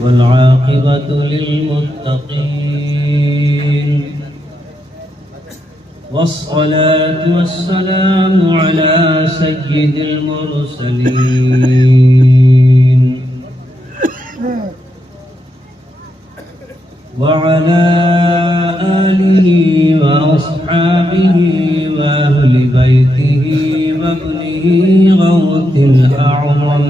والعاقبة للمتقين والصلاة والسلام على سيد المرسلين وعلى آله وأصحابه وأهل بيته وابنه غوث الأعظم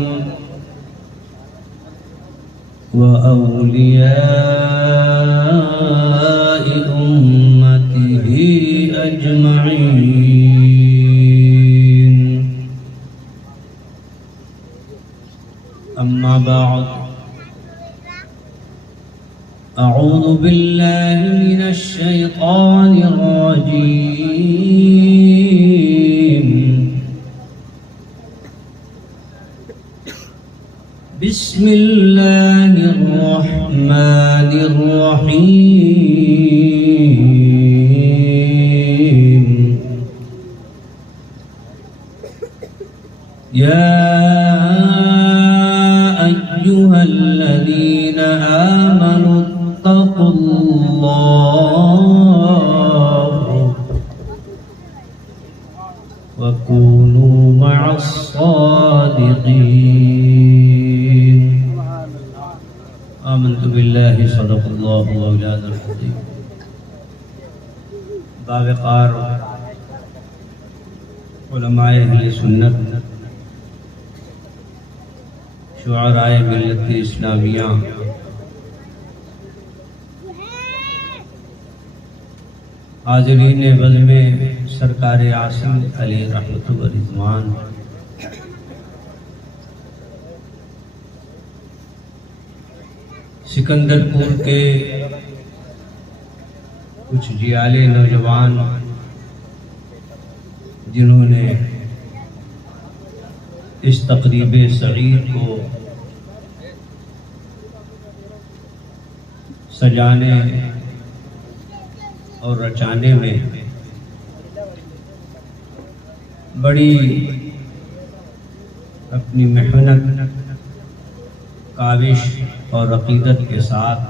وأولياء أمته أجمعين. أما بعد، أعوذ بالله من الشيطان الرجيم. بسم الله الرحمن الرحيم. يا أيها الذين آمنوا اتقوا الله وكونوا مع الصادقين. آمنت بالله صدق الله مولانا العظيم. باوقار علماء اہل سنت، شعراء ملت اسلامیہ، حاضرین بزم سرکار عاصم علیہ رحمت و رضوان، سکندرپور کے کچھ جیالے نوجوان جنہوں نے اس تقریب سعید کو سجانے اور رچانے میں بڑی اپنی محنت، کاوش اور عقیدت کے ساتھ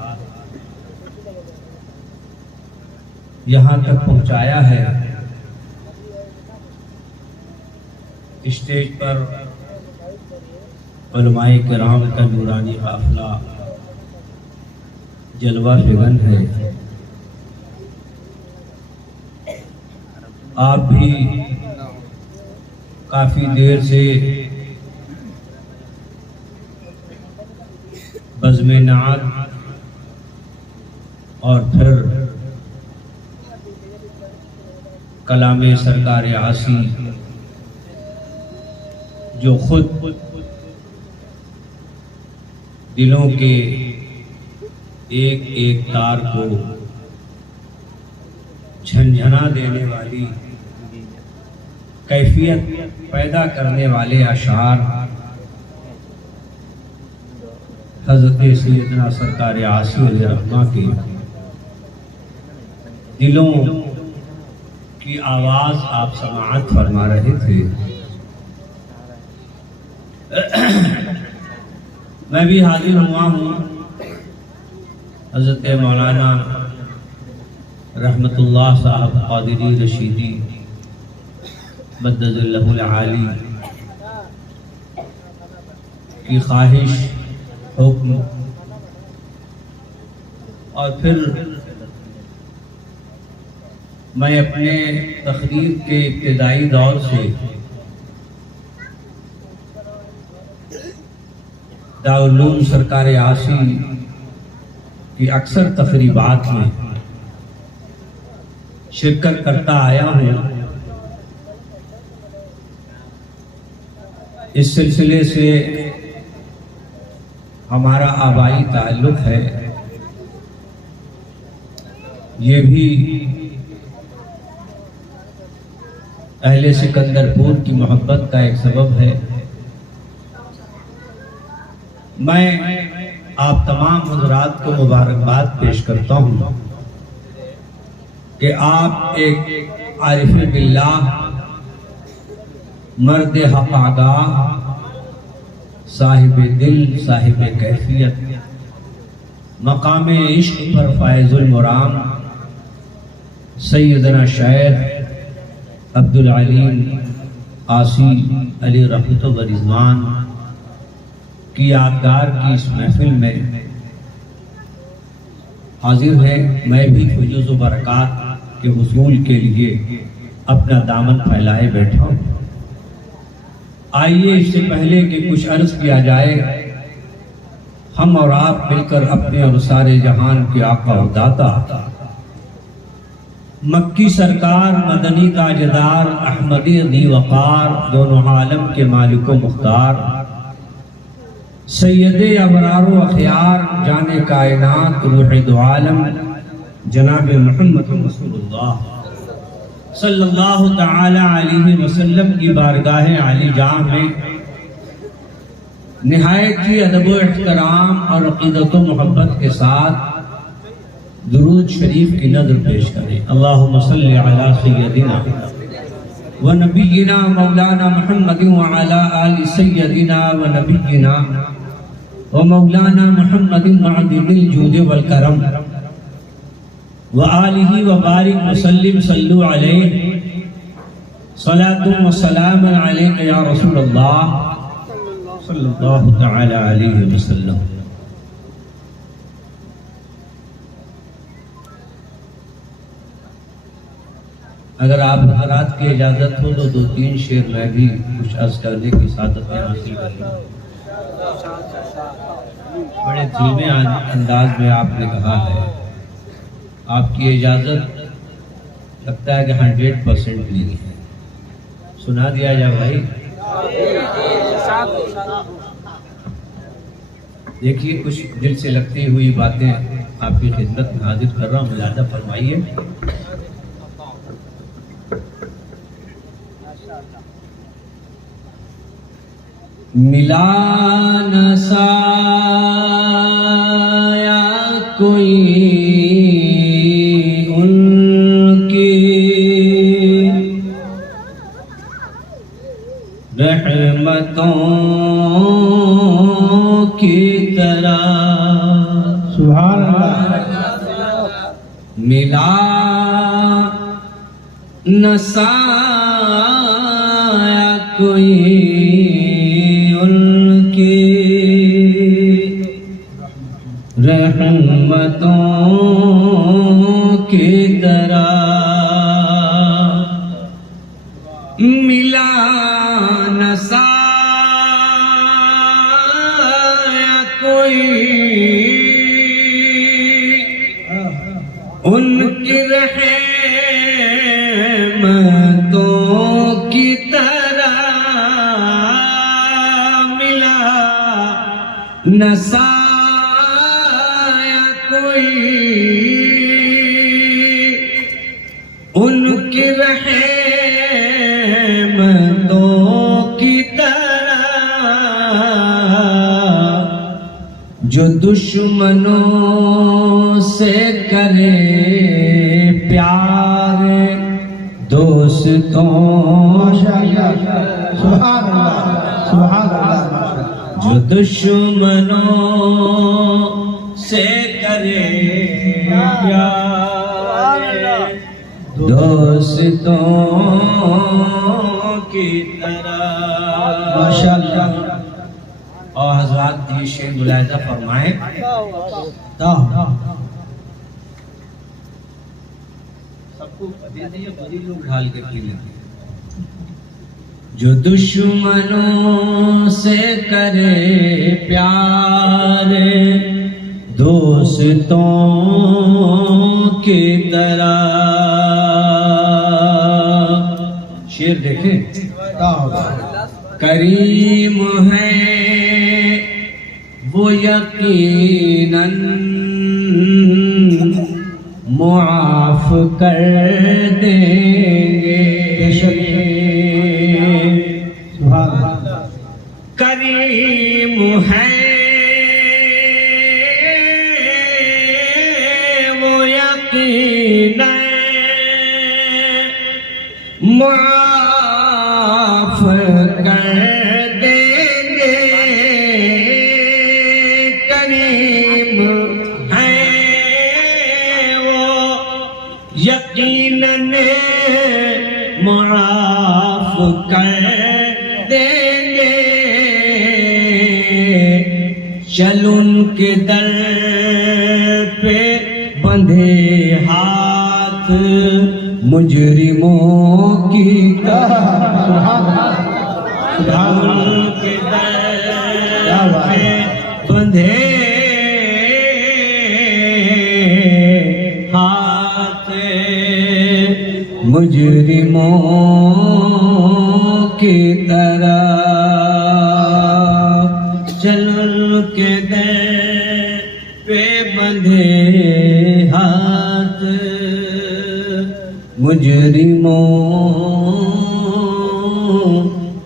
یہاں تک پہنچایا ہے، اسٹیج پر علماء کرام کا نورانی قافلہ جلوہ فغن ہے. آپ بھی کافی دیر سے بزم نعت اور پھر کلام سرکار عاصی جو خود دلوں کے ایک ایک تار کو جھنجھنا دینے والی، کیفیت پیدا کرنے والے اشعار حضرت سیدنا سرکار عاصی علیہ الرحمہ کے دلوں کی آواز آپ سماعت فرما رہے تھے. میں بھی حاضر ہوا ہوں حضرت مولانا رحمت اللہ صاحب قادری رشیدی مدد اللہ العالی کی خواہش، حکم اور پھر میں اپنے تقریر کے ابتدائی دور سے دارالعلوم سرکار عاصی کی اکثر تقریبات میں شرکت کرتا آیا ہوں. اس سلسلے سے ہمارا آبائی تعلق ہے. یہ بھی اہل سکندرپور کی محبت کا ایک سبب ہے. میں آپ تمام حضرات کو مبارکباد پیش کرتا ہوں کہ آپ ایک عارف باللہ، مرد حق آگاہ صاحب دل صاحب کیفیت مقام عشق پر فائز المرام سیدنا شیخ عبدالعلیم عاصی علی رحمت و رضوان کی یادگار کی اس محفل میں حاضر ہیں. میں بھی فیوز و برکات کے حصول کے لیے اپنا دامن پھیلائے بیٹھا ہوں. آئیے اس سے پہلے کہ کچھ عرض کیا جائے ہم اور آپ مل کر اپنے اور سارے جہان کے آقا و داتا مکی سرکار مدنی تاجدار احمدی ذی وقار دونوں عالم کے مالک و مختار سید ابرار و اخیار جان کائنات روح دو عالم جناب محمد رسول اللہ صلی اللہ تعالی علیہ وسلم کی بارگاہ عالی جاں میں نہایت ہی ادب و احترام اور عقیدت و محبت کے ساتھ درود شریف کی نظر پیش کریں. اللہم صلی علی سیدنا و نبینا مولانا محمد وعلی آل سیدنا و نبینا و مولانا محمد معدن الجود والکرم وآلہ وبارک وسلم صلو علیہ صلاۃ و سلام علیک یا رسول اللہ صلی اللہ تعالی علیہ وسلم. اگر آپ حضرات کی اجازت ہو تو 2-3 شعر میں بھی کچھ عرض کرنے کی سعادت حاصل کر لوں. بڑے دھیمے انداز میں آپ نے کہا ہے. آپ کی اجازت لگتا ہے کہ 100% لی ہے. سنا دیا جائے بھائی. دیکھیے کچھ دل سے لگتی ہوئی باتیں آپ کی خدمت میں حاضر کر رہا ہوں. ملاحظہ فرمائیے. ملا نہ سایہ کوئی ان کی رحمتوں کی طرح. سبحان اللہ. ملا نہ سایہ کوئی ان کی رحمتوں کی طرح. ملا نہ سایہ کوئی ان کی رحمتوں کی طرح. ملا نہ سایہ کوئی ان کی رحمتوں کی طرح. جو دشمنوں سے کرے پیار دوستوں. سبحان اللہ سبحان اللہ. جو دشمنوں سے کرے پیار دوستوں کی طرح. ماشاءاللہ. اور حضرات یہ شعر ملاحظہ فرمائیں. سب کو دے دیں بڑی لوگ ڈھال کے پی لیں. جو دشمنوں سے کرے پیار دوستوں کی طرح. شعر دیکھیں. کریم ہے وہ یقیناً معاف کر دیں گے. کریم ہے وہ یقیناً معاف کر دیں گے. یقیناً معاف کر دیں گے، چل ان کے در پہ بندھے ہاتھ مجرموں کی ان کے در پہ بندھے ہاتھ مجرموں کی طرح، چل کے در پہ بندھے ہاتھ مجرموں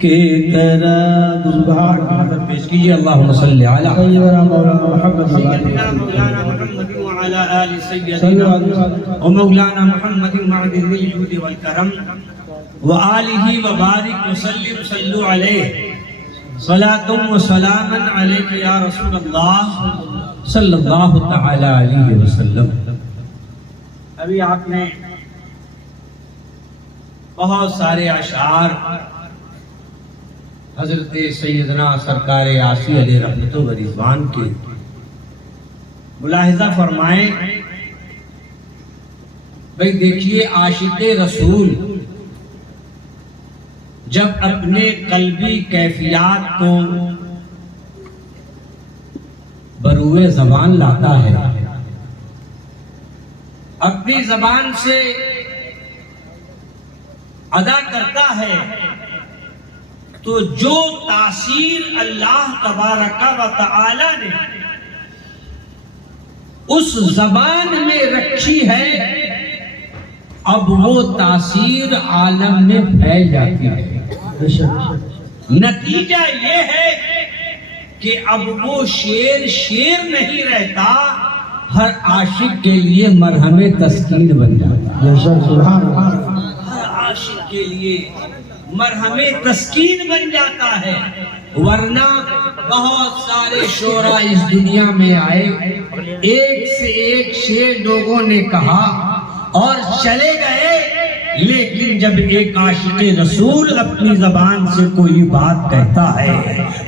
کی طرح۔ سبحان اللہ پیش کیجئے، اللہم صلی علی سیدنا مولانا محمد وعلی آل سیدنا ومولانا محمد معدن الجود والکرم وآلہ وبارک وسلم، صلو علیہ صلاة و سلاما علیک یا رسول اللہ صلی اللہ تعالی علیہ وسلم۔ ابھی آپ نے بہت سارے اشعار حضرت سیدنا سرکار عاصی علیہ رحمت و رضوان کے ملاحظہ فرمائیں۔ بھئی دیکھیے، عاشق رسول جب اپنے قلبی کیفیات کو بروئے زبان لاتا ہے، اپنی زبان سے ادا کرتا ہے، تو جو تاثیر اللہ تبارک و تعالی نے اس زبان میں رکھی ہے، اب وہ تاثیر عالم میں پھیل جاتی ہے۔ نتیجہ یہ ہے کہ اب وہ شیر نہیں رہتا، ہر عاشق کے لیے مرہم تسکین بن جاتا ہے، ہر عاشق کے لیے مرہم تسکین بن جاتا ہے۔ ورنہ بہت سارے شعراء اس دنیا میں آئے، ایک سے ایک شعر لوگوں نے کہا اور چلے گئے، لیکن جب ایک عاشق رسول اپنی زبان سے کوئی بات کہتا ہے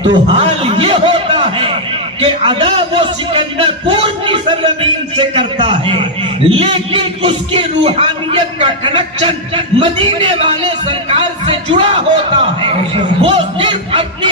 تو حال یہ ہوتا ہے کہ ادا وہ سکندر پور کی سرزمین سے کرتا ہے، لیکن اس کی روحانیت کا کنیکشن مدینے والے سرکار سے جڑا ہوتا ہے۔ وہ صرف اپنی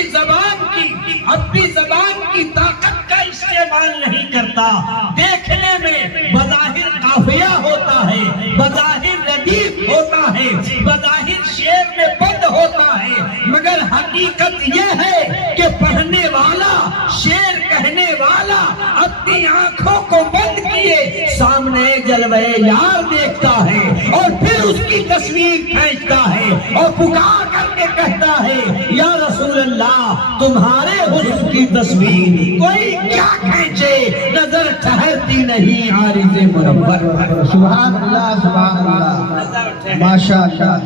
زبان کی طاقت کا استعمال نہیں کرتا، دیکھنے میں بظاہر قافیہ ہوتا ہے، بظاہر ردیف ہوتا ہے، بظاہر شعر میں بند ہوتا ہے، مگر حقیقت یہ ہے کہ پڑھنے والا، شعر کہنے والا اپنی آنکھوں کو بند کیے سامنے جلوہ یار دیکھتا ہے، اور پھر اس کی تصویر کھینچتا ہے اور پکار کر کے کہتا ہے، یا رسول اللہ تمہارے حسن کی تصویر کوئی کیا کھینچے، نظر ٹھہرتی نہیں عارض منور۔ سبحان اللہ، سبحان اللہ، ماشاء اللہ،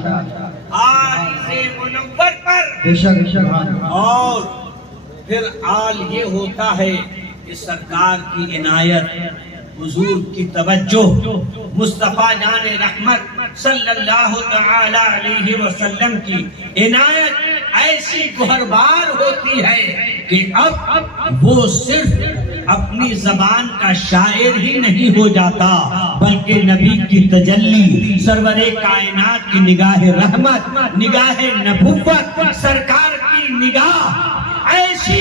عارض منور پر بے شک۔ اور پھر حال یہ ہوتا ہے کہ سرکار کی عنایت، حضور کی توجہ، مصطفیٰ جان رحمت صلی اللہ تعالی علیہ وسلم کی عنایت ایسی گہربار ہوتی ہے کہ اب وہ صرف اپنی زبان کا شاعر ہی نہیں ہو جاتا، بلکہ نبی کی تجلی، سرور کائنات کی نگاہ رحمت، نگاہ نبوت، سرکار کی نگاہ ایسی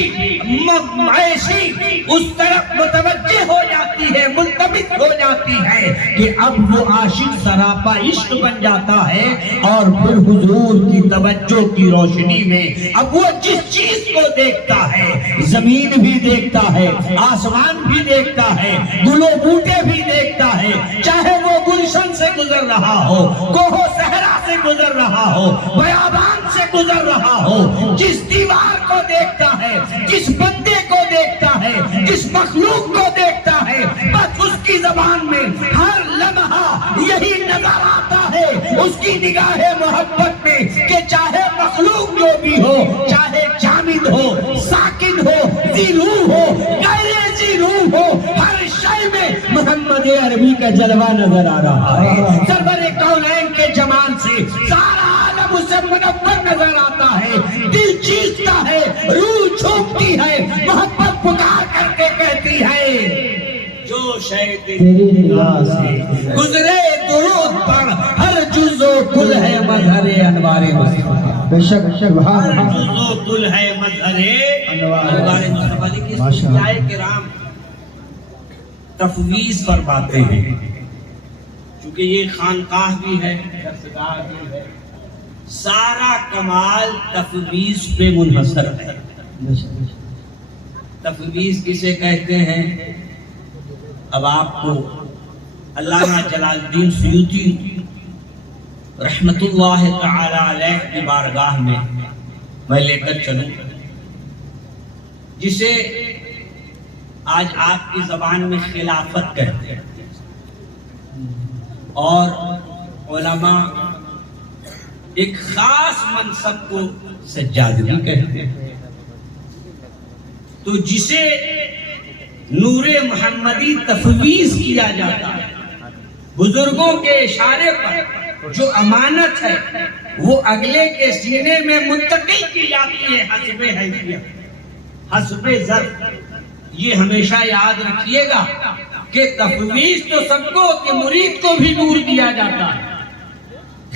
اس طرف متوجہ ہو جاتی ہے، ملتفت ہو جاتی ہے کہ اب وہ عاشق سراپا عشق بن جاتا ہے، اور پھر حضور کی توجہ کی روشنی میں اب وہ جس چیز کو دیکھتا ہے، زمین بھی دیکھتا ہے، آسمان بھی دیکھتا ہے، گل و بوٹے بھی دیکھتا ہے، چاہے وہ گلشن سے گزر رہا ہو، کوہ و صحرا سے گزر رہا ہو، بیابان سے گزر رہا ہو، جس دیوار کو دیکھتا ہے، جس بندے کو دیکھتا ہے، جس مخلوق کو دیکھتا ہے، بس اس کی زبان میں ہر لمحہ یہی نظر آتا ہے، اس کی نگاہ محبت میں، کہ چاہے مخلوق جو بھی ہو، چاہے جامد ہو، ساکن ہو، ذی روح ہو، غیر ذی روح ہو، ہر شے میں محمد عربی کا جلوہ نظر آ رہا ہے، سرور کونین کے جمال سے سارا عالم اسے منور نظر آتا ہے، دل چیختا ہے، روح جھومتی ہے، محبت پکار کر کے کہتی ہے جو شاید تیری نگاہ سے گزرے درود پر ہر جز و کل ہے مظہر انوار مصطفیٰ، بے شک سبحان ہر اللہ جز و کل ہے مظہر انوار مصطفیٰ۔ لیکن صحابہ کرام تفویض فرماتے ہیں، چونکہ یہ خانقاہ بھی ہے، درسگاہ بھی ہے، سارا کمال تفویض پہ منحصر ہے۔ تفویض کسے کہتے ہیں؟ اب آپ کو علامہ جلال الدین سیوطی رحمت اللہ تعالی علیہ کی بارگاہ میں لے کر چلوں، جسے آج آپ کی زبان میں خلافت کہتے ہیں، اور علماء ایک خاص منصب کو سجادگی کہتے ہیں۔ تو جسے نور محمدی تفویض کیا جاتا ہے، بزرگوں کے اشارے پر جو امانت ہے وہ اگلے کے سینے میں منتقل کی جاتی ہے حسب حیثیت، حسب ظرف۔ یہ ہمیشہ یاد رکھیے گا کہ تفویض تو سب کو، کہ مرید کو بھی نور دیا جاتا ہے،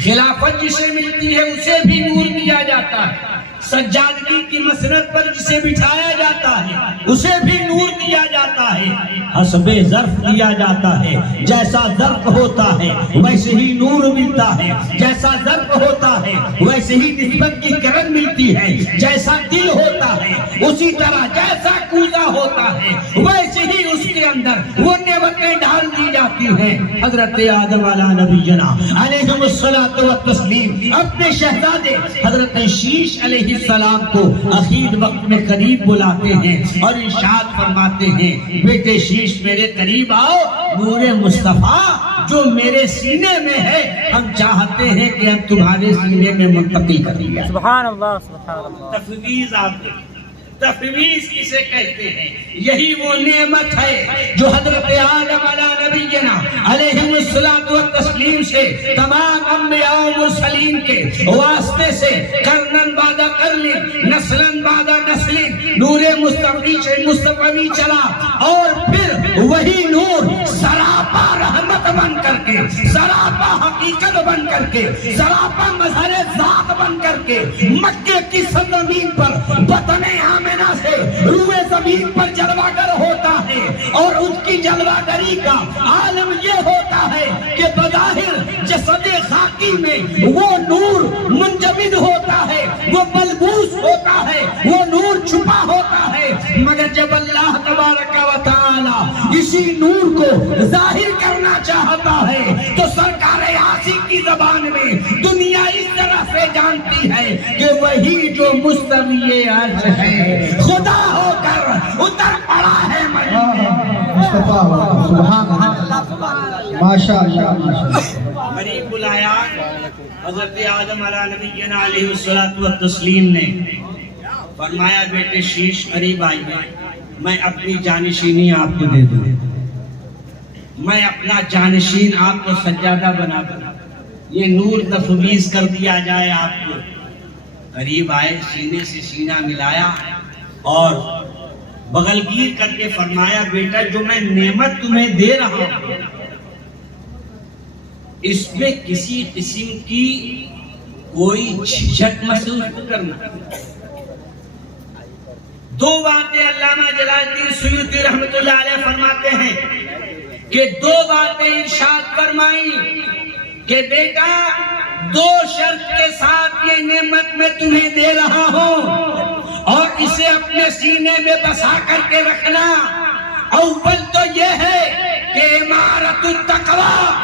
خلافت جسے ملتی ہے اسے بھی نور دیا جاتا ہے، سجادگی کی مسند پر جسے بٹھایا جاتا ہے اسے بھی نور دیا جاتا ہے، حسب ظرف دیا جاتا ہے۔ جیسا ظرف ہوتا ہے ویسے ہی نور ملتا ہے، جیسا ظرف ہوتا ہے ویسے ہی نسبت کی کرن ملتی ہے، جیسا دل ہوتا ہے اسی طرح جیسا کوزہ ہوتا ہے ویسے ہی اس کے اندر وہ نعمتیں ڈال دی جاتی ہیں۔ حضرت آدم علیہ نبینا علیہ الصلوۃ والتسلیم اپنے شہزادے حضرت شیش علیہ السلام کو اخیر وقت میں قریب بلاتے ہیں اور ارشاد فرماتے ہیں، بیٹے شیش میرے قریب آؤ، نور مصطفیٰ جو میرے سینے میں ہے ہم چاہتے ہیں کہ ہم تمہارے سینے میں منتقل کر دیا۔ سبحان اللہ سبحان اللہ۔ تفویض آپ تفویض کسے کہتے ہیں؟ یہی وہ نعمت ہے جو حضرت آدم علیہ نبینا علیہ الصلوۃ والتسلیم سے تمام انبیاء و مرسلین کے واسطے سے قرنن بعد قرن، نسلن بعد نسل نور مصطفی چلا، اور پھر وہی نور سراپا رحمت بن کر کے، سراپا حقیقت بن کر کے، سراپا مظہر ذات بن کر کے مکے کی سرزمین پر بطن آمنہ سے روئے زمین پر جلوہ گر ہوتا ہے، اور اس کی جلوہ گری کا عالم یہ ہوتا ہے کہ بظاہر جسد خاکی میں وہ نور منجمد ہوتا ہے، وہ ملبوس ہوتا ہے، وہ نور چھپا ہوتا ہے، مگر جب اللہ تبارک و تعالی اسی نور کو ظاہر کرنا چاہتا ہے تو سرکار عاشق کی زبان میں دنیا اس طرح سے جانتی ہے کہ وہی جو مستوی عرش ہے خدا ہو کر اتر پڑا ہے مصطفیٰ سبحان اللہ ماشاء اللہ۔ قریب بلایا حضرت آدم علیہ نبینا علیہ الصلوۃ والتسلیم نے، فرمایا بیٹے شیش قریب آئیے، میں اپنی جانشینی آپ کو دے دوں، میں اپنا جانشین آپ کو سجادہ بنا دوں، یہ نور تفویض کر دیا جائے آپ کو۔ قریب آئے، سینے سے سینہ ملایا اور بغل گیر کر کے فرمایا بیٹا جو میں نعمت تمہیں دے رہا ہوں اس میں کسی قسم کی کوئی جھجک محسوس نہ کرنا۔ دو باتیں علامہ جلال الدین سیوطی رحمت اللہ علیہ فرماتے ہیں کہ دو باتیں ارشاد فرمائی کہ بیٹا دو شرط کے ساتھ یہ نعمت میں تمہیں دے رہا ہوں اور اسے اپنے سینے میں بسا کر کے رکھنا۔ اول تو یہ ہے کہ امارت التقوی،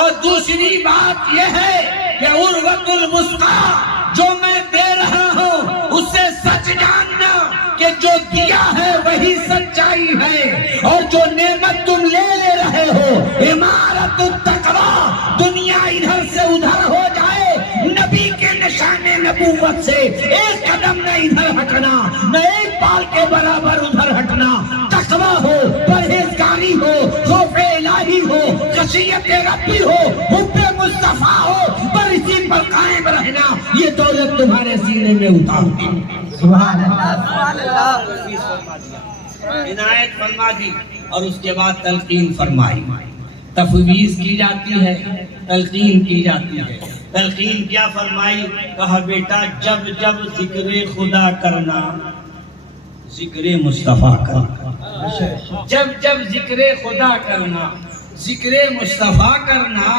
اور دوسری بات یہ ہے کہ عروۃ الوثقی جو میں دے رہا ہوں اسے سچ جاننا کہ جو دیا ہے وہی سچائی ہے، اور جو نعمت تم لے رہے ہو امارت التقوی، دنیا ادھر سے ادھر ہو جائے نبی کے نشان نبوت سے ایک قدم نہ ادھر ہٹنا، نہ ایک پال کے برابر ادھر ہٹنا، تقوی ہو، پرہیزگاری ہو، خوف الہی ہو، خشیت ربی ہو، حب مصطفیٰ ہو، پر اسی پر قائم رہنا، یہ دولت تمہارے سینے میں اتار دی۔ سبحان اللہ، عنایت فرما دی، اور اس کے بعد تلقین فرمائی، تفویض کی جاتی ہے، تلقین کی جاتی ہے۔ تلقین کیا فرمائی؟ کہا بیٹا جب جب ذکر خدا کرنا، ذکر مصطفیٰ کرنا، جب جب ذکر خدا کرنا، ذکر مصطفیٰ کرنا،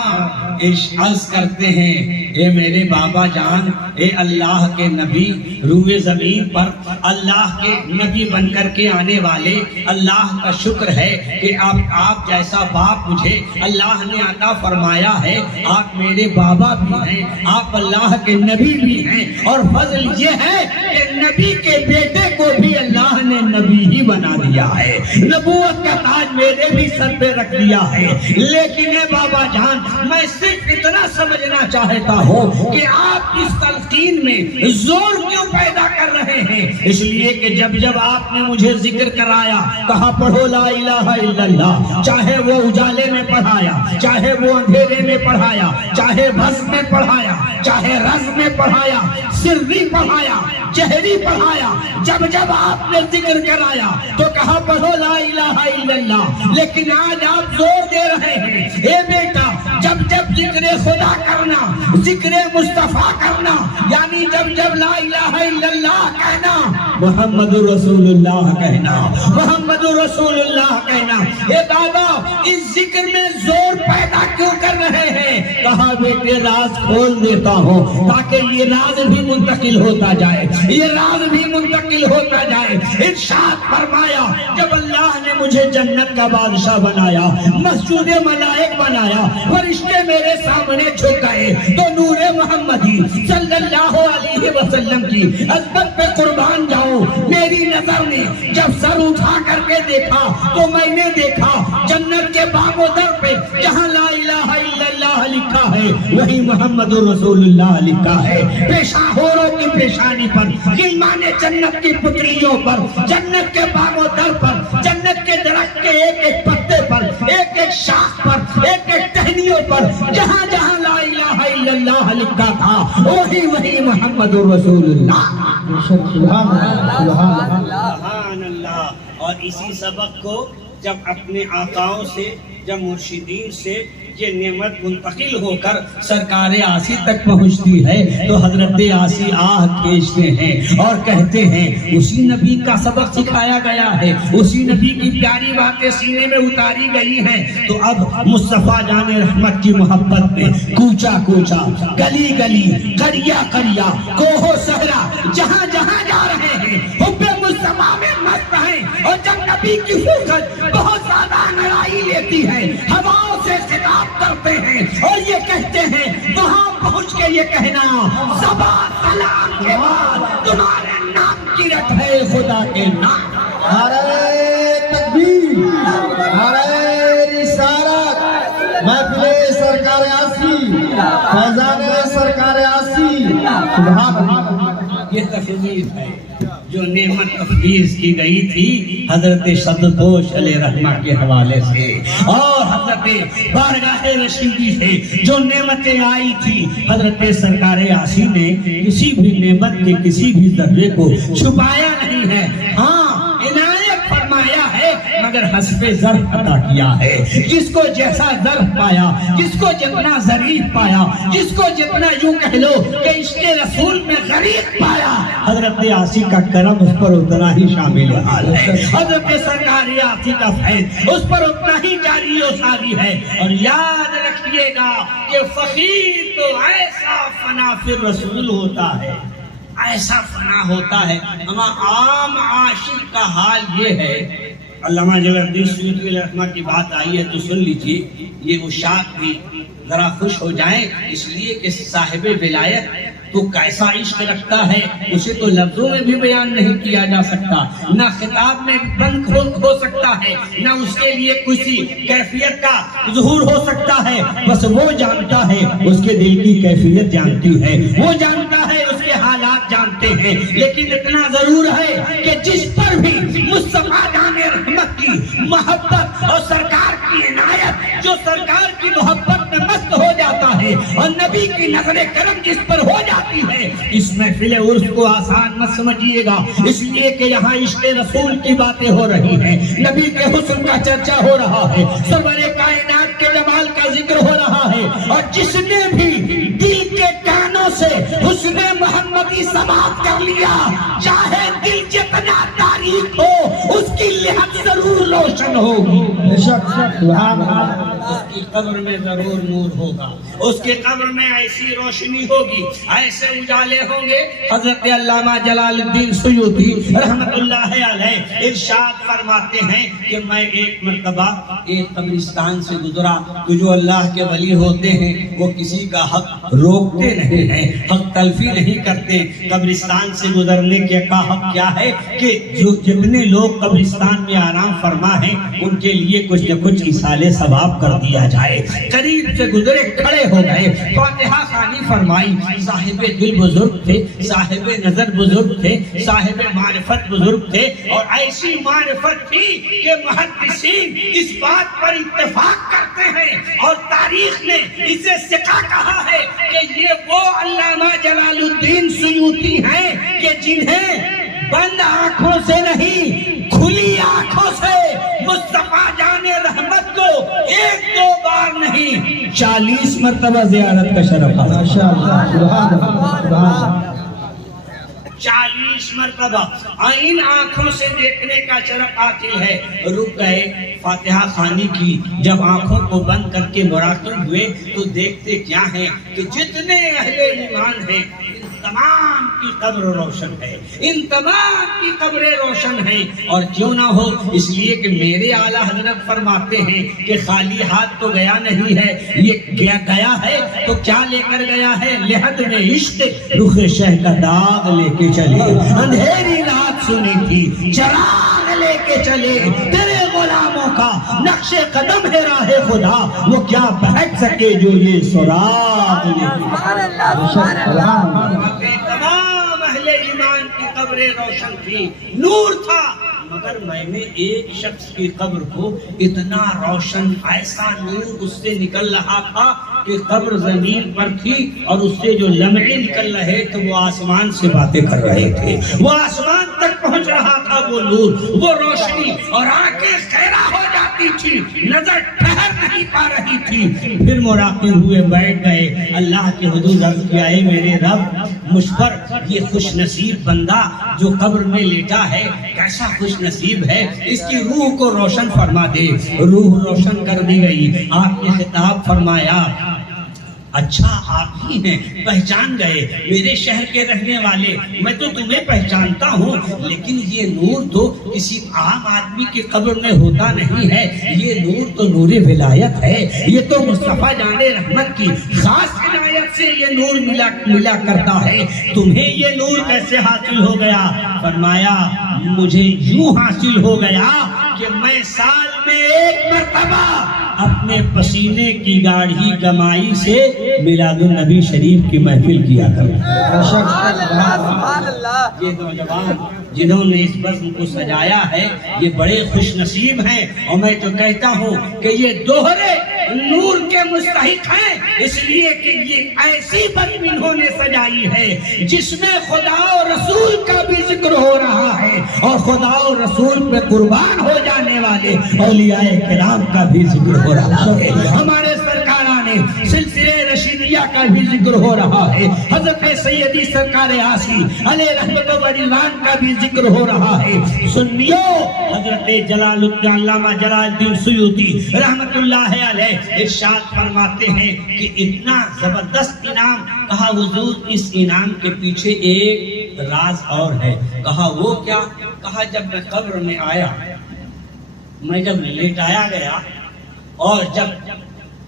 عرض کرتے ہیں اے میرے بابا جان، اے اللہ کے نبی، روئے زمین پر اللہ کے نبی بن کر کے آنے والے، اللہ کا شکر ہے کہ آپ جیسا باپ مجھے اللہ نے عطا فرمایا ہے، آپ میرے بابا بھی ہیں، آپ اللہ کے نبی بھی ہیں، اور فضل یہ ہے کہ نبی کے بیٹے کو بھی اللہ نے نبی ہی بنا دیا ہے، نبوت کا تاج میرے بھی سر پہ رکھ دیا ہے۔ لیکن اے بابا جان، میں صرف اتنا سمجھنا چاہتا ہوں کہ آپ اس تلقین میں زور کیوں پیدا کر رہے ہیں؟ اس لیے کہ جب جب آپ نے مجھے ذکر کرایا، کہا پڑھو لا الہ الا اللہ، چاہے وہ اجالے میں پڑھایا، چاہے وہ اندھیرے میں پڑھایا، چاہے بھس میں پڑھایا، چاہے رز میں پڑھایا، سری پڑھایا، جہری پڑھایا، جب جب آپ نے ذکر کرایا تو کہا پڑھو لا الہ الا اللہ۔ لیکن آج آپ زور دے رہے ہیں اے بیٹا جب جب ذکر خدا کرنا، ذکر مصطفیٰ کرنا، یعنی جب جب لا الہ الا اللہ کہنا، محمد رسول اللہ کہنا، محمد رسول اللہ کہنا۔ اے بابا اس ذکر میں زور پیدا کیوں کر رہے ہیں؟ کہا بیٹے راز کھول دیتا ہوں تاکہ یہ راز بھی منتقل ہوتا جائے، یہ راز بھی منتقل ہوتا جائے۔ ارشاد فرمایا جب اللہ نے مجھے جنت کا بادشاہ بنایا، مسجود ملائک بنایا، فرشتے میرے سامنے جھک گئے، تو نور محمدی صلی اللہ علیہ وسلم کی عظمت پہ قربان جاؤں، میری نظر نے جب سر اٹھا کر کے دیکھا تو میں نے دیکھا جنت کے باب و در پہ جہاں لا الہ الا اللہ لکھا ہے وہی محمد رسول اللہ لکھا ہے۔ پیشاہوروں کی پیشانی پر، غلمان جنت کی پتلیوں پر، جنت کے باب و در پر، جنت کے درخت کے ایک ایک پتے پر، ایک ایک شاخ پر، ایک ایک ٹہنیوں پر، جہاں جہاں لا الہ الا اللہ لکھا تھا وہی وہی محمد رسول اللہ۔ سبحان اللہ، سبحان اللہ۔ اور اسی سبق کو جب اپنے آقاؤں سے، جب مرشدین سے یہ نعمت منتقل ہو کر سرکار آسی تک پہنچتی ہے تو حضرت آسی آہ کھینچتے ہیں اور کہتے ہیں اسی نبی کا سبق سکھایا گیا ہے، اسی نبی کی پیاری باتیں سینے میں اتاری گئی ہیں، تو اب مصطفیٰ جان رحمت کی محبت میں کوچا کوچا، گلی گلی، قریا قریا، کوہ صحرا، جہاں جہاں جا رہے ہیں حب مصطفیٰ میں مست ہیں، اور جب نبی کی فرقت بہت زیادہ انگڑائی لیتی ہے، ہواؤں سے خطاب کرتے ہیں اور یہ کہتے ہیں، وہاں پہنچ کے یہ کہنا صبا سلام کے بعد تمہارے نام کی رٹ ہے خدا کے نام۔ نعرہ تکبیر، نعرہ رسالت، محفل سرکار آسی، فیضان سرکار آسی، سبحان اللہ۔ یہ تفویض ہے جو نعمت تفویض کی گئی تھی حضرت صدوق علیہ رحمہ کے حوالے سے، اور حضرت بارگاہ رشیدی سے جو نعمتیں آئی تھی، حضرت سرکار آسی نے کسی بھی نعمت کے کسی بھی ذرے کو چھپایا نہیں ہے، ہاں عنایت فرمایا ہے مگر حسب ظرف عطا کیا ہے۔ جس کو جیسا ظرف پایا، جس کو جتنا ظریف پایا، جس کو جتنا یوں کہہ لو کہ عشق رسول میں غریق پایا، حضرت آسی کا کرم اس پر اتنا ہی شامل حال ہے، حضرت سرکار آسی کا فیض اس پر اتنا ہی جاری و ساری ہے۔ اور یاد رکھیے گا کہ فقیر تو ایسا فنا فی رسول ہوتا ہے، ایسا فنا ہوتا ہے، اما عام عاشق کا حال یہ ہے۔ علامہ جلال الدین سیوطی علیہ رحمہ کی بات آئی ہے تو سن لیجیے، یہ اشاق بھی ذرا خوش ہو جائیں، اس لیے کہ صاحب ولایت تو کیسا عشق رکھتا ہے اسے تو لفظوں میں بھی بیان نہیں کیا جا سکتا، نہ خطاب میں بند ہو سکتا ہے، نہ اس کے لیے کسی کیفیت کا ظہور ہو سکتا ہے، بس وہ جانتا ہے، اس کے دل کی کیفیت جانتی ہے، وہ جانتا ہے، اس کے حالات جانتے ہیں، لیکن اتنا ضرور ہے کہ جس پر بھی مصطفیٰ جان رحمت کی محبت اور سرکار کی عنایت، جو سرکار کی محبت میں مست ہو جاتا ہے اور نبی کی نظر کرم جس پر ہو جاتی ہے، اس محفل عرس کو آسان مت سمجھیے گا، اس لیے کہ یہاں عشق رسول کی باتیں ہو رہی ہیں، نبی کے حسن کا چرچا ہو رہا ہے، سرور کائنات کے جمال کا ذکر ہو رہا ہے، اور جس نے بھی دل کے کانوں سے حسن محمدی سماعت کر لیا، چاہے دل جتنا تاریک ہو اس کی لحد ضرور روشن ہوگی، اس کی قبر میں ضرور نور ہوگا، اس کی قبر میں ایسی روشنی ہوگی، ایسے اجالے ہوں گے۔ حضرت علامہ جلال الدین سیوطی رحمت اللہ علیہ ارشاد فرماتے ہیں کہ میں ایک مرتبہ ایک قبرستان سے گزرا، تو جو اللہ کے ولی ہوتے ہیں وہ کسی کا حق روکتے نہیں ہیں، حق تلفی نہیں کرتے۔ قبرستان سے گزرنے کا حق کیا ہے کہ جو جتنے لوگ قبرستان میں آرام فرما ہیں ان کے لیے کچھ نہ کچھ ایصال ثواب کر دیا جائے۔ قریب سے گزرے، کھڑے ہو گئے، فاتحہ خوانی فرمائی، صاحب دل بزرگ تھے، صاحب نظر بزرگ تھے، صاحب معرفت بزرگ تھے، اور ایسی معرفت تھی کہ محدثین اس بات پر اتفاق کرتے ہیں اور تاریخ نے اسے ثقہ کہا ہے کہ یہ وہ علامہ جلال الدین سیوطی ہیں کہ جنہیں بند آنکھوں سے نہیں، کھلی آنکھوں سے مصطفیٰ جان رحمت کو ایک دو بار نہیں 40 مرتبہ زیارت کا شرف حاصل، 40 مرتبہ ان آنکھوں سے دیکھنے کا شرف حاصل ہے۔ رک گئے، فاتحہ خوانی کی، جب آنکھوں کو بند کر کے مراقب ہوئے تو دیکھتے کیا ہیں کہ جتنے اہل ایمان ہیں تمام کی قبر روشن ہے، ان تمام کی قبریں روشن ہیں، اور کیوں نہ ہو، اس لیے کہ میرے اعلیٰ حضرت فرماتے ہیں کہ خالی ہاتھ تو گیا نہیں ہے، یہ گیا ہے تو کیا لے کر گیا ہے؟ لحد میں عشق رخ شہ کا داغ لے کے چلے، اندھیری رات سنی تھی چراغ لے کے چلے، تیرے غلاموں کا نقش قدم ہے راہ خدا، وہ کیا بہت سکے جو یہ سراغ لے کے۔ تمام اہل ایمان کی قبریں روشن تھی، نور تھا، مگر میں نے ایک شخص کی قبر کو اتنا روشن، ایسا نور اس سے نکل رہا تھا کہ قبر زمین پر تھی اور اس سے جو لمعے نکل رہے تھے وہ آسمان سے باتیں کر رہے تھے، وہ آسمان تک پہنچ رہا تھا وہ نور، وہ روشنی، اور آنکھیں خیرہ ہو جاتی تھی، نظر ٹھہر نہیں پا رہی تھی۔ پھر مراقب ہوئے، بیٹھ گئے، اللہ کے حضور عرض کیا، اے میرے رب، مجھ پر یہ خوش نصیب بندہ جو قبر میں لیٹا ہے کیسا خوش نصیب ہے، اس کی روح کو روشن فرما دے۔ روح روشن کر دی گئی، آپ نے خطاب فرمایا، اچھا آپ ہی ہیں، پہچان گئے، میرے شہر کے رہنے والے، میں تو تمہیں پہچانتا ہوں، لیکن یہ نور تو کسی عام آدمی کی قبر میں ہوتا نہیں ہے، یہ نور تو نور ولایت ہے، یہ تو مصطفیٰ جان رحمت کی خاص عنایت سے یہ نور ملا کرتا ہے، تمہیں یہ نور کیسے حاصل ہو گیا؟ فرمایا، مجھے یوں حاصل ہو گیا کہ میں سال میں ایک مرتبہ اپنے پسینے کی گاڑھی کمائی سے میلاد النبی شریف کی محفل کیا کروں۔ یہ نوجوان جنہوں نے اس بزم کو سجایا ہے یہ بڑے خوش نصیب ہیں، اور میں تو کہتا ہوں کہ یہ دوہرے نور کے مستحق ہیں، اس لیے کہ یہ ایسی بزم انہوں نے سجائی ہے جس میں خدا اور رسول کا بھی ذکر ہو رہا ہے، اور خدا اور رسول پہ قربان ہو جانے والے اولیاء کرام کا بھی ذکر ہو رہا ہے، ہمارے سرکارانے سلسلے رشیدیہ کا بھی ذکر ہو رہا ہے، حضرت سیدی سرکار عاصی علیہ رحمت و رضوان کا بھی ذکر ہو رہا ہے۔ سنیو، حضرت علامہ جلال الدین سیوطی رحمت اللہ علیہ ارشاد فرماتے ہیں کہ اتنا زبردست انعام، کہا حضور اس انعام کے پیچھے ایک راز اور ہے، کہا وہ کیا؟ کہا جب میں قبر میں آیا، میں جب لیٹایا گیا اور جب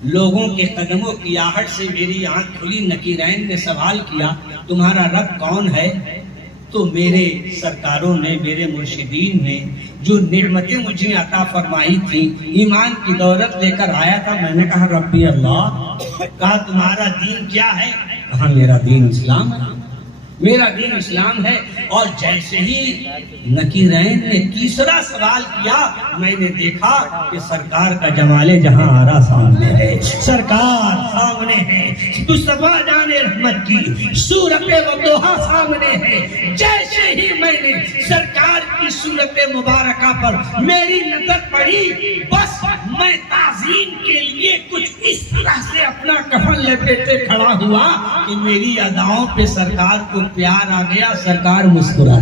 لوگوں کے قدموں کی آہٹ سے میری آنکھ کھلی، نکیرین نے سوال کیا تمہارا رب کون ہے؟ تو میرے سرکاروں نے، میرے مرشدین نے جو نعمتیں مجھے عطا فرمائی تھی، ایمان کی دولت لے کر آیا تھا، میں نے کہا ربی اللہ۔ کہا تمہارا دین کیا ہے؟ کہا میرا دین اسلام ہے۔ میرا دین اسلام ہے. اور جیسے ہی نکیرین نے تیسرا سوال کیا میں نے دیکھا کہ سرکار کا جمال جہاں آرا سامنے ہے، سرکار سامنے ہے، مصطفیٰ جان رحمت کی صورت وضحا سامنے ہے. جیسے ہی میں نے سرکار کی صورت مبارکہ پر میری نظر پڑی، بس میں تعظیم کے لیے کچھ اس طرح سے اپنا کفن لپیٹے کھڑا ہوا کہ میری اداؤں پہ سرکار کو پیار آ گیا. سرکار مسکرا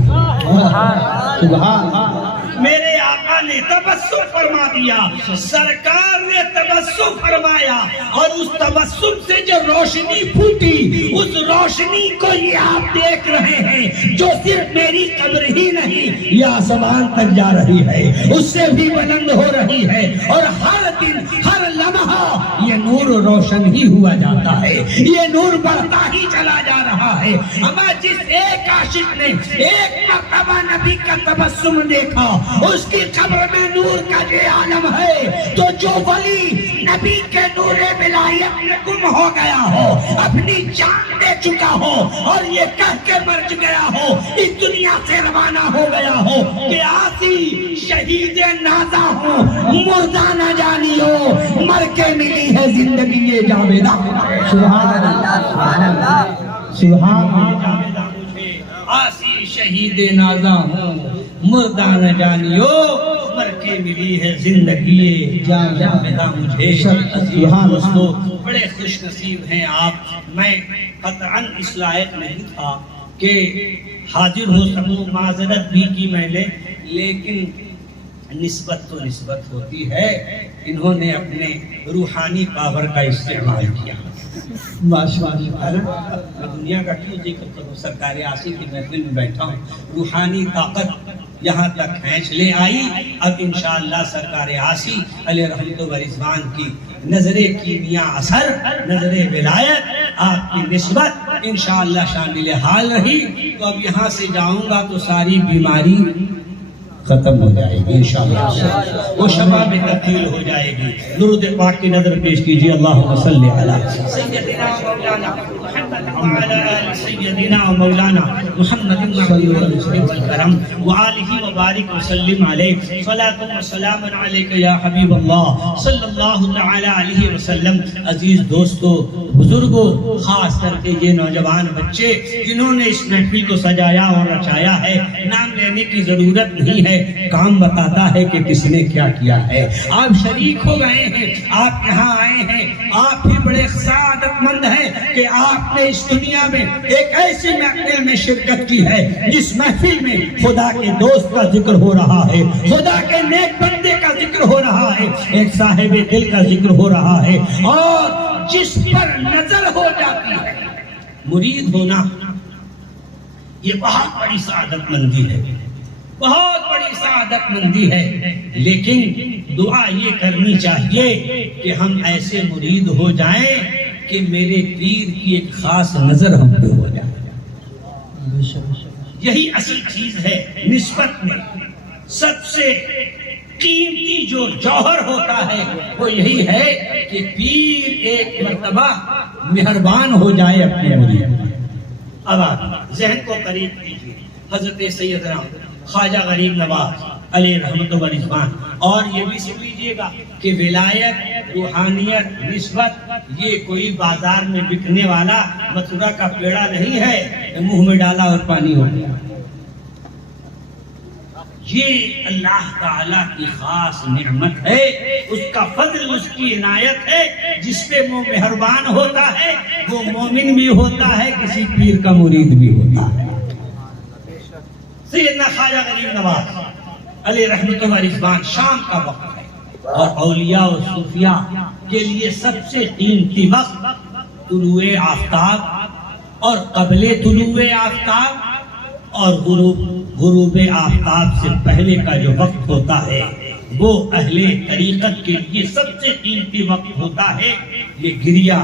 میرے آقا نے تبسم فرما دیا، سرکار نے تبسم فرمایا، اور اس تبسم سے جو روشنی پھوٹی، اس روشنی کو یہ آپ دیکھ رہے ہیں، جو صرف میری قبر ہی نہیں یہ آسمان تک جا رہی ہے، اس سے بھی بلند ہو رہی ہے، اور ہر دن ہر لمحہ یہ نور روشن ہی ہوا جاتا ہے، یہ نور بڑھتا ہی چلا جا رہا ہے. اما جس ایک عاشق نے ایک مرتبہ نبی کا تبسم دیکھا، اس کی قبر میں نور کا یہ عالم ہے. تو جو ولی نبی کے نور ولایت میں گم ہو گیا ہو، اپنی جان دے چکا ہو، اور یہ کہہ کے مر گیا ہو، اس دنیا سے روانہ ہو گیا ہو کہ آسی شہید نازا ہوں، مردہ نہ جانیو، مر کے ملی ہے زندگی یہ جاویدہ. سبحان اللہ، سبحان اللہ، سبحان اللہ. آسی شہید نازا ہوں، مردہ نہ جانیو، مر کے ملی ہے زندگی جاویدہ مجھے. دوستو بڑے خوش نصیب ہیں آپ. میں قطعاً اس لائق نہیں تھا کہ حاضر ہو سکوں، معذرت بھی کی میں نے، لیکن نسبت تو نسبت ہوتی ہے. انہوں نے اپنے روحانی پاور کا استعمال کیا. میں دنیا کا کیوں ذکر کروں، سرکار آسی کی محفل میں بیٹھا ہوں، روحانی طاقت یہاں تک کھینچ لے آئی. اب انشاءاللہ سرکار آسی علیہ رحمت و رضوان کی نظر کیمیا اثر، نظر ولایت، آپ کی نسبت انشاءاللہ شامل حال رہی. تو اب یہاں سے جاؤں گا تو ساری بیماری ختم ہو جائے گی انشاءاللہ، وہ شفا میں تبدیل ہو جائے گی. درود پاک کی نظر پیش کیجیے. اللہم صلی علی سیدنا مولانا محمد وعلی آل سیدنا مولانا محمد والکرم وآلہ وبارک وسلم علیہ. صلاۃ و سلام علیک یا حبیب اللہ صلی اللہ تعالی علیہ وسلم. عزیز دوستو، بزرگوں، خاص کر کے یہ نوجوان بچے جنہوں نے اس محفل کو سجایا اور رچایا ہے، نام لینے کی ضرورت نہیں ہے، کام بتاتا ہے کہ کس نے کیا کیا ہے. آپ شریک ہو گئے ہیں، آپ یہاں آئے ہیں، آپ بھی بڑے سعادت مند ہیں کہ آپ نے اس دنیا میں ایک ایسی محفل میں شرکت کی ہے جس محفل میں خدا کے دوست کا ذکر ہو رہا ہے، خدا کے نیک بندے کا ذکر ہو رہا ہے، ایک صاحب دل کا ذکر ہو رہا ہے، اور جس پر نظر ہو جاتی ہے. مرید ہونا یہ بہت بڑی سعادت مندی ہے، بہت بڑی سعادت مندی ہے. لیکن دعا یہ کرنی چاہیے کہ ہم ایسے مرید ہو جائیں کہ میرے پیر کی ایک خاص نظر ہم پہ ہو جائے. یہی اصل چیز ہے. نسبت میں سب سے قیمتی جو جوہر ہوتا ہے وہ یہی ہے کہ پیر ایک مرتبہ مہربان ہو جائے اپنے مرید. اب آپ ذہن کو قریب کیجیے. حضرت سیدنا خواجہ غریب نواز علیہ رحمت و رضوان. اور یہ بھی سن لیجیے گا کہ ولایت، روحانیت، نسبت یہ کوئی بازار میں بکنے والا متھرا کا پیڑا نہیں ہے، منہ میں ڈالا اور پانی ہو گیا. یہ اللہ تعالیٰ کی خاص نعمت ہے، اس کا فضل، اس کی عنایت ہے. جس پہ وہ مہربان ہوتا ہے وہ مومن بھی ہوتا ہے، کسی پیر کا مرید بھی ہوتا ہے. سیدنا خواجہ غریب نواز علیہ رحمت و رضوان، شام کا وقت ہے، اور اولیاء و صوفیاء کے لیے سب سے قیمتی وقت طلوع آفتاب اور قبل طلوع آفتاب اور غروب آفتاب سے پہلے کا جو وقت ہوتا ہے وہ اہل طریقت کے لیے سب سے قیمتی وقت ہوتا ہے. یہ گریا،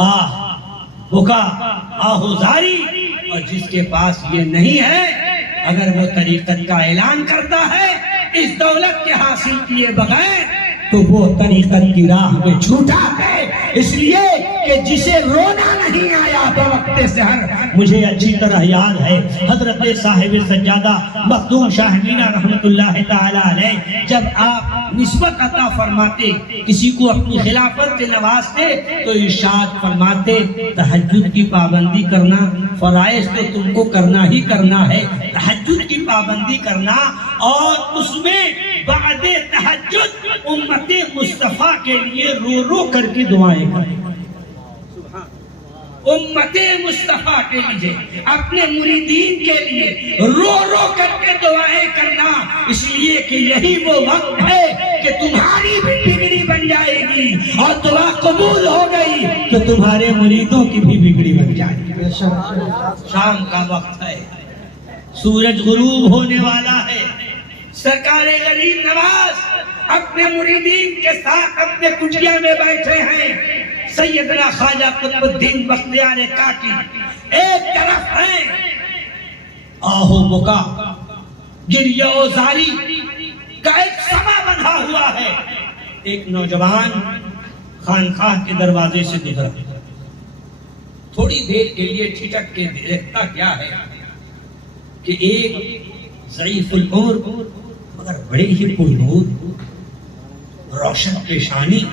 آہ، بکا، آہوزاری. اور جس کے پاس یہ نہیں ہے، اگر وہ طریقت کا اعلان کرتا ہے اس دولت کے حاصل کیے بغیر، تو وہ طریقت کی راہ میں چھوٹا ہے. اس لیے کہ کہ جسے رونا نہیں آیا بوقت سحر. مجھے اچھی طرح یاد ہے حضرت صاحب سجادہ مخدوم شاہ مینا رحمت اللہ تعالی علیہ جب آپ نسبت عطا فرماتے کسی کو اپنی خلافت سے نوازتے تو ارشاد فرماتے تہجد کی پابندی کرنا فرائض تو تم کو کرنا ہی کرنا ہے, تہجد کی پابندی کرنا اور اس میں بعد تہجد امت مصطفیٰ کے لیے رو رو کر کے دعائیں کریں. امت مصطفیٰ کے لیے اپنے مریدین کے لیے رو رو کر کے دعائیں کرنا, اس لیے کہ یہی وہ وقت ہے کہ تمہاری بھی بگڑی بن جائے گی اور دعا قبول ہو گئی تو تمہارے مریدوں کی بھی بگڑی بن جائے گی. شام کا وقت ہے, سورج غروب ہونے والا ہے, سرکار غریب نواز اپنے مریدین کے ساتھ اپنے کٹیا میں بیٹھے ہیں. سیدنا خواجہ قطب الدین بختیار کاکی ایک طرف ہیں, آہو بکا گریہ و زاری کا ایک سما بندھا ہوا ہے. ایک نوجوان خانقاہ کے دروازے سے گزرا, تھوڑی دیر کے لیے ٹھٹک کے دیکھتا کیا ہے کہ ایک ضعیف العمر مگر بڑے ہی پرنور, روشن پیشانی,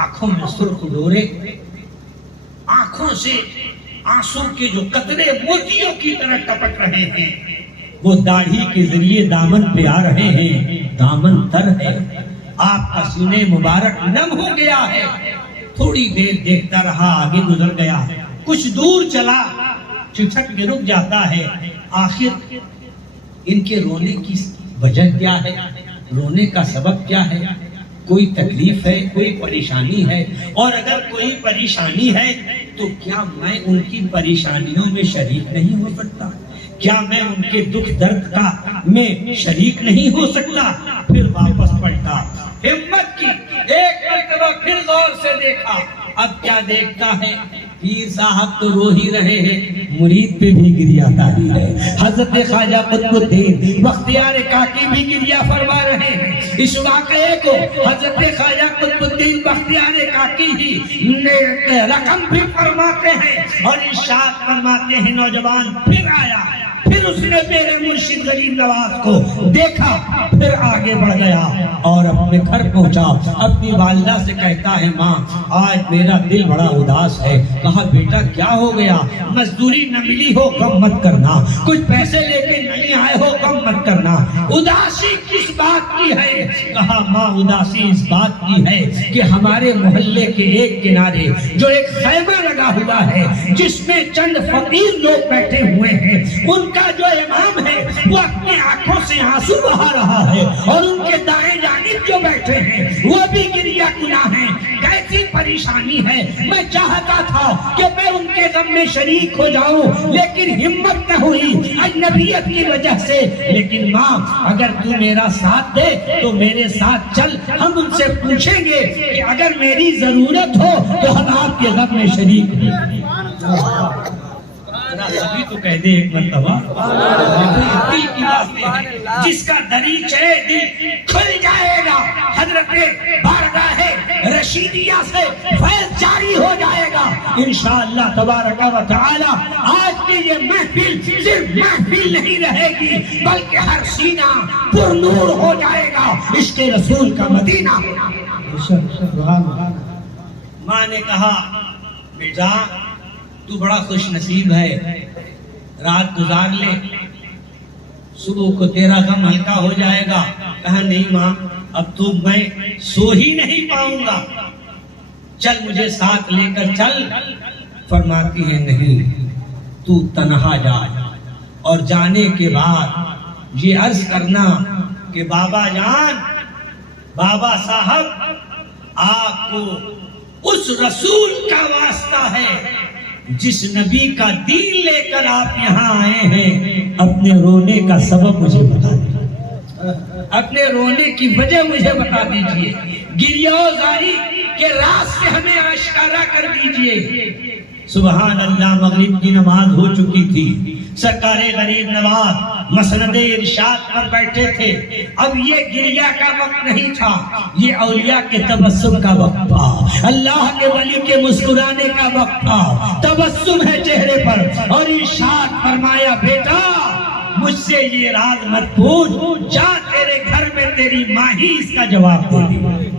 آنکھوں میں سرخ ڈورے, آنکھوں سے آنسو کے جو قطرے موتیوں کی طرح ٹپک رہے ہیں, وہ داڑھی کے ذریعے دامن پہ آ رہے ہیں, دامن تر ہے, آپ کا سینے مبارک نم ہو گیا ہے. تھوڑی دیر دیکھتا رہا, آگے گزر گیا, کچھ دور چلا, ٹھٹک کے رک جاتا ہے. آخر ان کے رونے کی وجہ کیا ہے, رونے کا سبب کیا ہے, کوئی تکلیف ہے, کوئی پریشانی ہے, اور اگر کوئی پریشانی ہے تو کیا میں ان کی پریشانیوں میں شریک نہیں ہو سکتا, کیا میں ان کے دکھ درد کا میں شریک نہیں ہو سکتا. پھر واپس پلٹا, ہمت کی, ایک مرتبہ پھر غور سے دیکھا. اب کیا دیکھتا ہے, پیر صاحب تو رو ہی رہے ہیں, مرید پہ بھی گریہ طاری ہے. حضرت خواجہ قطب الدین بختیار کاکی بھی گریہ فرما رہے ہیں. اس واقعے کو حضرت خواجہ قطب الدین بختیار کاکی ہی رقم بھی فرماتے ہیں اور ارشاد فرماتے ہیں, نوجوان پھر آیا, پھر اس نے میرے مرشد غریب نواز کو دیکھا, پھر آگے بڑھ گیا اور اپنے گھر پہنچا. اپنی والدہ سے کہتا ہے, ماں آج میرا دل بڑا اداس ہے. کہا بیٹا کیا ہو گیا, مزدوری نہ ملی ہو غم مت کرنا, کچھ پیسے لے کے نہیں آئے ہو غم مت کرنا, اداسی کس بات کی ہے. کہا ماں اداسی اس بات کی ہے کہ ہمارے محلے کے ایک کنارے جو ایک خیمہ لگا ہوا ہے جس میں چند فقیر لوگ بیٹھے ہوئے ہیں, ان کا جو امام ہے وہ اپنے آنکھوں سے آنسو بہا رہا ہے اور ان کے دائیں جانب جو بیٹھے ہیں وہ بھی گریہ کنا ہیں. کیسی پریشانی ہے, میں چاہتا تھا کہ میں ان کے غم میں شریک ہو جاؤں لیکن ہمت نہ ہوئی اجنبیت کی وجہ سے. لیکن ماں اگر تو میرا ساتھ دے تو میرے ساتھ چل, ہم ان سے پوچھیں گے کہ اگر میری ضرورت ہو تو ہم آپ کے غم میں شریک ہوں. ابھی تو کہہ دے ایک مرتبہ, دل کی باتیں ہیں, جس کا دریچہ دل کھل جائے گا حضرت بارگاہ رشیدیہ سے فیض جاری ہو جائے گا انشاءاللہ تبارک و تعالی. آج کی یہ محفل صرف محفل نہیں رہے گی بلکہ ہر سینہ پر نور ہو جائے گا عشق رسول کا مدینہ. ماں نے کہا بیٹا تو بڑا خوش نصیب ہے, رات گزار لے, صبح کو تیرا غم ہلکا ہو جائے گا. کہا نہیں ماں اب تو میں سو ہی نہیں پاؤں گا, چل مجھے ساتھ لے کر چل. فرماتی ہے نہیں تو تنہا جا, اور جانے کے بعد یہ عرض کرنا کہ بابا جان, بابا صاحب آپ کو اس رسول کا واسطہ ہے جس نبی کا دین لے کر آپ یہاں آئے ہیں. اپنے رونے کا سبب مجھے بتا دیجیے, اپنے رونے کی وجہ مجھے بتا دیجیے, گریہ و زاری کے راز سے ہمیں آشکارا کر دیجیے. سبحان اللہ, مغرب کی نماز ہو چکی تھی, سرکار غریب نواز مسند ارشاد پر بیٹھے تھے. اب یہ گریہ کا وقت نہیں تھا، یہ اولیاء کے تبسم کا وقت تھا، اللہ کے ولی کے مسکرانے کا وقت تھا. تبسم ہے چہرے پر اور ارشاد فرمایا بیٹا مجھ سے یہ راز مت پوچھ، جا تیرے گھر میں تیری ماں ہی اس کا جواب دے گی.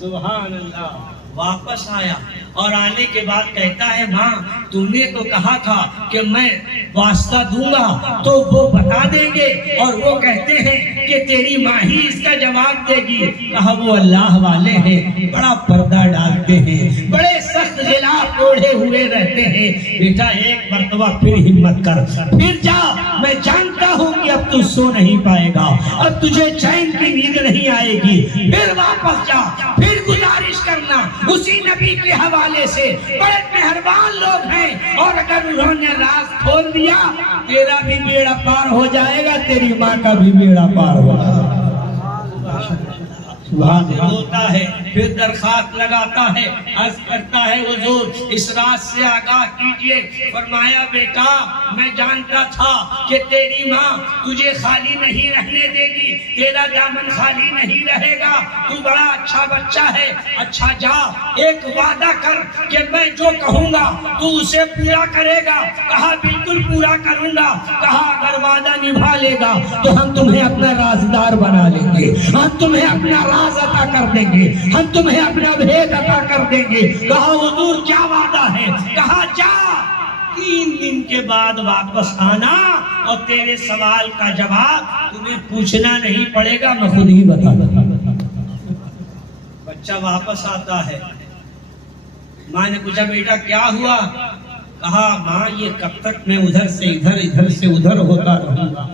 سبحان اللہ. واپس آیا اور آنے کے بعد کہتا ہے ماں تم نے تو کہا تھا کہ میں واسطہ دوں گا تو وہ بتا دیں گے، اور وہ کہتے ہیں کہ تیری ماں ہی اس کا جواب دے گی. کہا وہ اللہ والے ہیں، بڑا پردہ ڈالتے ہیں، بڑے سخت غلاف اوڑھے ہوئے رہتے ہیں. بیٹا ایک مرتبہ پھر ہمت کر، پھر جا، میں جانتا ہوں کہ اب تو سو نہیں پائے گا، اب تجھے چین کی نیند نہیں آئے گی. پھر واپس جا، پھر گزارش کرنا اسی نبی کے حوالے سے، بڑے مہربان لوگ ہیں، اور اگر انہوں نے راز کھول دیا تیرا بھی بیڑا پار ہو جائے گا، تیری ماں کا بھی بیڑا پار ہو جائے گا. ہوتا ہے پھر درخواست لگاتا ہے، عرض کرتا ہے حضور اس راز سے آگاہ کیجئے. فرمایا بیٹا میں جانتا تھا کہ تیری ماں تجھے خالی نہیں رہنے دے گی، تیرا دامن خالی نہیں رہے گا، تو بڑا اچھا بچہ ہے. اچھا جا ایک وعدہ کر کہ میں جو کہوں گا تو اسے پورا کرے گا. کہا بالکل پورا کروں گا. کہا اگر وعدہ نبھا لے گا تو ہم تمہیں اپنا رازدار بنا لیں گے، ہم تمہیں اپنا راز عطا کر دیں گے، ہم تمہیں اپنا بھید عطا کر دیں گے. کہا حضور کیا وعدہ ہے؟ کہا جا 3 دن کے بعد واپس آنا اور تیرے سوال کا جواب تمہیں پوچھنا نہیں پڑے گا، میں خود ہی بتا دوں. بچہ واپس آتا ہے. ماں نے پوچھا بیٹا کیا ہوا؟ کہا ماں یہ کب تک میں ادھر سے ادھر ادھر سے ادھر ہوتا رہوں گا،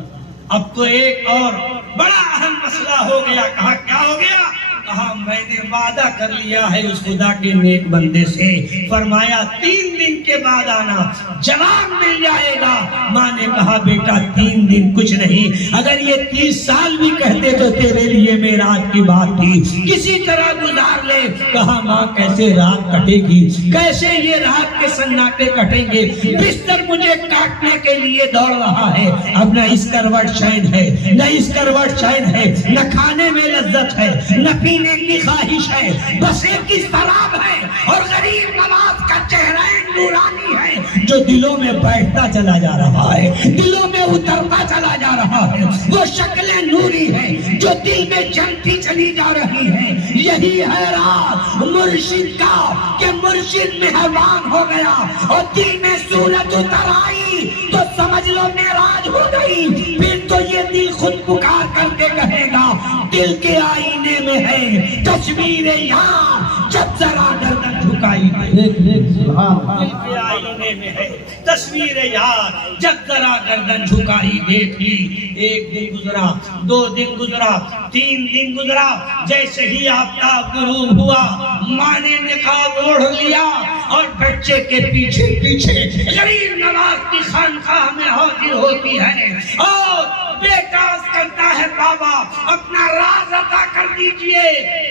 اب تو ایک اور بڑا اہم مسئلہ ہو گیا. کہا کیا ہو گیا؟ کہا میں نے وعدہ کر لیا ہے اس خدا کے نیک بندے سے. فرمایا 3 دن کے بعد آنا، جواب مل جائے گا. ماں نے کہا بیٹا 3 دن کچھ نہیں، اگر یہ 30 سال بھی کہتے تو تیرے لیے معراج کی بات تھی، کسی طرح گزار لے. کہا ماں کیسے رات کٹے گی، کیسے یہ رات کے سناٹے کٹیں گے؟ بستر مجھے کاٹنے کے لیے دوڑ رہا ہے. اب نہ اس کروٹ چین ہے، نہ اس کروٹ چین ہے، نہ کھانے میں لذت ہے، نہ پینے کی خواہش ہے، بس ایک ہی سلام ہے. اور غریب نواز کا چہرہ نورانی ہے جو دلوں میں بیٹھتا چلا جا رہا ہے، دلوں میں اترتا چلا جا رہا ہے. وہ شکلیں نوری ہیں جو دل میں جمتی چلی جا رہی ہیں. یہی ہے راز مرشد کا کہ مرشد مہربان ہو گیا اور دل میں سہولت اتر آئی تو سمجھ لو معراج ہو گئی. پھر تو یہ دل خود پکار کر کے کہے گا دل کے آئینے میں ہے تصویر یار جب ذرا گردن جھکائی. دل کے آئینے میں ہے تصویر یار جب ذرا گردن جھکائی دیکھی. 1 دن گزرا، 2 دن گزرا، 3 دن گزرا. جیسے ہی آفتاب غروب ہوا ماں نے نقاب اوڑھ لیا اور بچے کے پیچھے پیچھے غریب نواز کی خانقاہ میں حاضر ہوتی ہے اور بیٹا کرتا ہے بابا اپنا راز عطا کر دیجئے.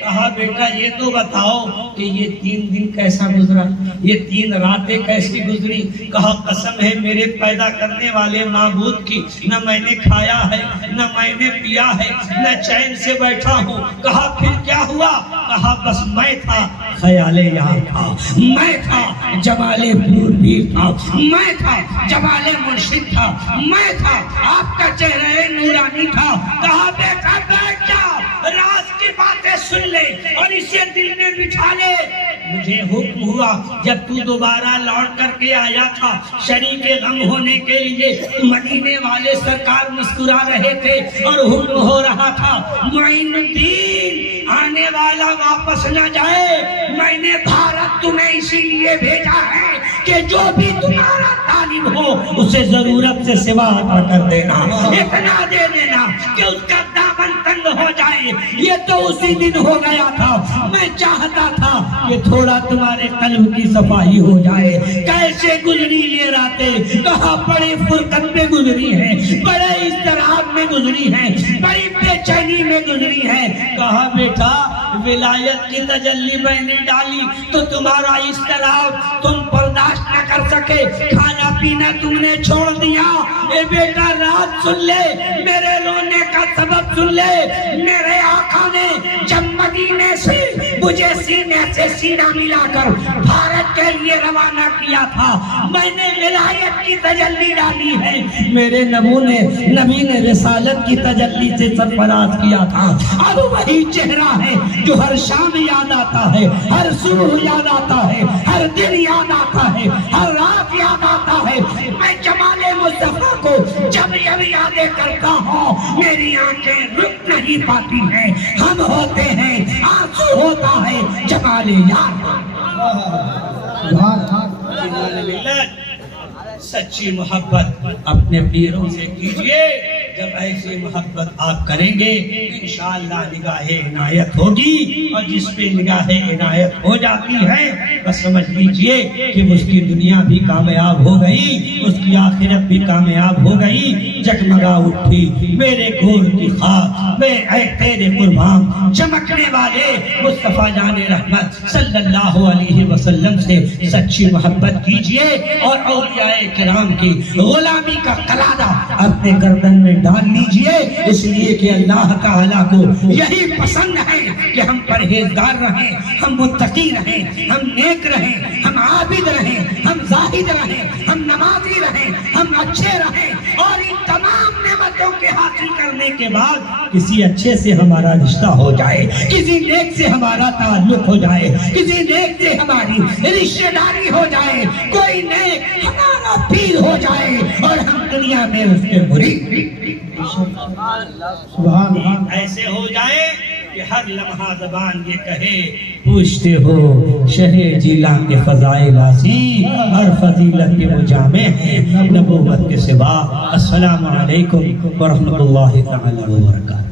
کہا بیٹا یہ تو بتاؤ کہ یہ 3 دن کیسا گزرا، یہ 3 راتیں کیسی گزری؟ کہا قسم ہے میرے پیدا کرنے والے معبود کی، نہ میں نے کھایا ہے، نہ میں نے پیا ہے، نہ چین سے بیٹھا ہوں. کہا پھر کیا ہوا؟ کہا بس میں تھا خیال یار تھا، میں تھا جمال پور پیر تھا، میں تھا جمال مرشد تھا، میں تھا آپ کا چہرہ نورانی تھا. کہا بیٹا بیٹھ جا، راز کی باتیں سن لے اور اسے دل میں بٹھا لے. مجھے حکم ہوا جب تو دوبارہ لوٹ کر کے آیا تھا شریک غم ہونے کے لیے، مدینے والے سرکار مسکرا رہے تھے اور حکم ہو رہا تھا معین الدین آنے والا واپس نہ جائے. میں نے بھارت تمہیں اسی لیے بھیجا ہے کہ جو بھی تمہارا طالب ہو اسے ضرورت سے سوا عطا کر دینا، اتنا دے دینا کہ اس کا دامن دامن تنگ ہو جائے، یہ تو اسی دن ہو گیا تھا۔ میں چاہتا تھا کہ تھوڑا تمہارے قلب کی صفائی ہو جائے۔ کیسے گزری یہ راتیں، کہاں بڑی فرقت میں گزری ہیں، بڑے اضطراب میں گزری ہیں، بڑی بے چینی میں گزری ہیں۔ کہا بیٹا ولایت کی تجلی میں نے ڈالی تو تمہارا اضطراب تم برداشت نہ کر سکے، کھانا پینا تم نے چھوڑ دیا۔ اے بیٹا رات سن لے، میرے رونے کا سبب سن لے۔ میرے آقا نے جب مدینے سے مجھے سینے سے سینہ ملا کر بھارت کے لیے روانہ کیا تھا، میں نے ولایت کی تجلی ڈالی ہے۔ میرے نبی نے رسالت کی تجلی سے سرفراز کیا تھا۔ اب وہی چہرہ ہے جو ہر شام یاد آتا ہے، ہر صبح یاد آتا ہے، ہر دن یاد آتا ہے، ہر رات یاد آتا ہے۔ میں جمال مصطفیٰ کو جب یادیں کرتا ہوں میری آنکھیں رک نہیں پاتی ہیں، ہم ہوتے ہیں، آنسو ہوتا ہے جمال یاد۔ سچی محبت اپنے پیروں سے کیجئے، جب ایسی محبت آپ کریں گے انشاءاللہ نگاہ عنایت ہوگی، اور جس پہ نگاہ عنایت ہو جاتی ہے بس سمجھ لیجئے کہ اس کی دنیا بھی کامیاب ہو گئی، اس کی آخرت بھی کامیاب ہو گئی۔ جگمگا اٹھی میرے گور کی خاک، اے تیرے قربان چمکنے والے مصطفیٰ جان رحمت صلی اللہ علیہ وسلم سے سچی محبت کیجئے، اور اولیاء کرام کی غلامی کا قلادہ اپنے گردن میں ڈال لیجئے، اس لیے کہ اللہ تعالیٰ کو یہی پسند ہے کہ ہم پرہیزگار رہیں، ہم متقی رہیں، ہم نیک رہیں، ہم عابد رہیں، ہم زاہد رہیں، ہم نمازی رہیں، ہم اچھے رہیں، اور ان تمام نعمتوں کے حاصل کرنے کے بعد کسی اچھے سے ہمارا رشتہ ہو جائے، کسی نیک سے ہمارا تعلق ہو جائے، کسی نیک سے ہماری رشتہ داری ہو جائے، کوئی نیک ہمارا پیر ہو جائے اور ہم دنیا میں اس کے مرید سبحان اللہ ایسے ہو جائے کہ ہر لمحہ زبان یہ کہے پوچھتے ہو شہ جیلان کے فضائل آسی، ہر فضیلت کے وہ جامع ہیں نبوت کے سوا۔ السلام علیکم ورحمۃ اللہ تعالی وبرکاتہ۔